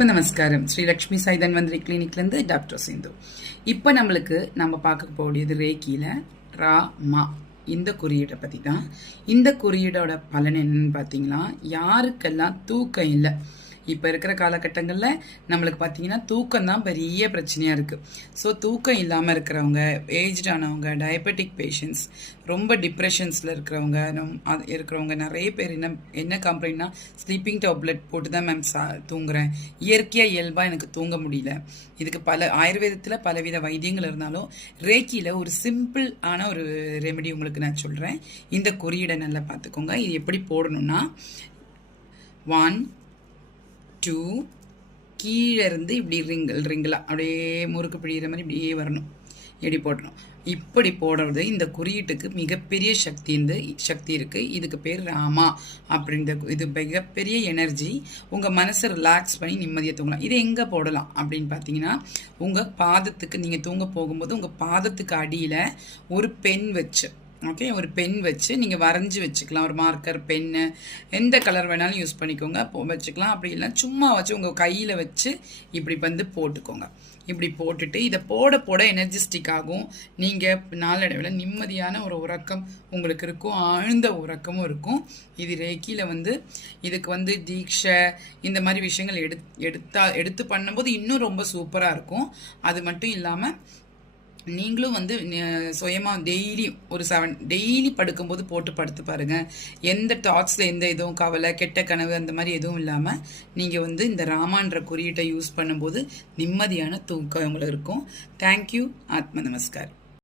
ஆத்ம நமஸ்காரம். ஸ்ரீ லக்ஷ்மி சாய் தன்வந்திரி கிளினிக்லேருந்து டாக்டர் சிந்து. இப்போ நம்ம பார்க்க போடியது ரேக்கியில் ரா மா இந்த குறியீடை பற்றி தான். இந்த குறியீடோட பலன் என்னன்னு பார்த்தீங்கன்னா, யாருக்கெல்லாம் தூக்கம் இல்லை, இப்போ இருக்கிற காலகட்டங்களில் நம்மளுக்கு பார்த்தீங்கன்னா தூக்கம் தான் பெரிய பிரச்சனையாக இருக்குது. ஸோ தூக்கம் இல்லாமல் இருக்கிறவங்க, ஏஜ்ட் ஆனவங்க, டயபெட்டிக் பேஷண்ட்ஸ், ரொம்ப டிப்ரெஷன்ஸில் இருக்கிறவங்க நிறைய பேர் என்ன கம்ப்ளைண்ட்னா, ஸ்லீப்பிங் டேப்லெட் போட்டு தான் மேம் தூங்குறேன், இயற்கையாக இயல்பாக எனக்கு தூங்க முடியல. இதுக்கு ஆயுர்வேதத்தில் பலவித வைத்தியங்கள் இருந்தாலும் ரேக்கியில் ஒரு சிம்பிள் ஆன ஒரு ரெமெடி உங்களுக்கு நான் சொல்கிறேன். இந்த குறியீடை நல்லா பார்த்துக்கோங்க. இது எப்படி போடணும்னா, 1 2 கீழே இருந்து இப்படி ரிங்கிளாக அப்படியே முறுக்கு பிடிக்கிற மாதிரி இப்படியே வரணும், இப்படி போடணும். இப்படி போடுறது இந்த குறியீட்டுக்கு மிகப்பெரிய சக்தி இருக்குது. இதுக்கு பேர் ராமா அப்படின்ற இது மிகப்பெரிய எனர்ஜி. உங்கள் மனசை ரிலாக்ஸ் பண்ணி நிம்மதியாக தூங்கலாம். இதை எங்கே போடலாம் அப்படின்னு பார்த்தீங்கன்னா, உங்கள் பாதத்துக்கு நீங்கள் தூங்க போகும்போது உங்கள் பாதத்துக்கு அடியில் ஒரு பென் வச்சு, ஓகே, ஒரு பென் வச்சு நீங்கள் வரைஞ்சி வச்சுக்கலாம். ஒரு மார்க்கர் பென்னு எந்த கலர் வேணாலும் யூஸ் பண்ணிக்கோங்க, வச்சுக்கலாம். அப்படி இல்லை சும்மா வச்சு உங்கள் கையில் வச்சு இப்படி போட்டுக்கோங்க. இப்படி போட்டுட்டு இதை போட எனர்ஜிஸ்டிக் ஆகும். நீங்கள் நாளடைவில் நிம்மதியான ஒரு உறக்கம் உங்களுக்கு இருக்கும், ஆழ்ந்த உறக்கமும் இருக்கும். இது ரேக்கியில் இதுக்கு தீட்சை இந்த மாதிரி விஷயங்கள் எடுத்து பண்ணும்போது இன்னும் ரொம்ப சூப்பராக இருக்கும். அது மட்டும் இல்லாமல் நீங்களும் சுயமாக டெய்லி படுக்கும்போது போட்டு படுத்து பாருங்கள். எந்த தாட்ஸில் எந்த எதுவும் கவலை, கெட்ட கனவு அந்த மாதிரி எதுவும் இல்லாமல் நீங்கள் இந்த ராமான்ற குறியீட்டை யூஸ் பண்ணும்போது நிம்மதியான தூக்கம் உங்களுக்கு இருக்கும். தேங்க்யூ. ஆத்ம நமஸ்கார்.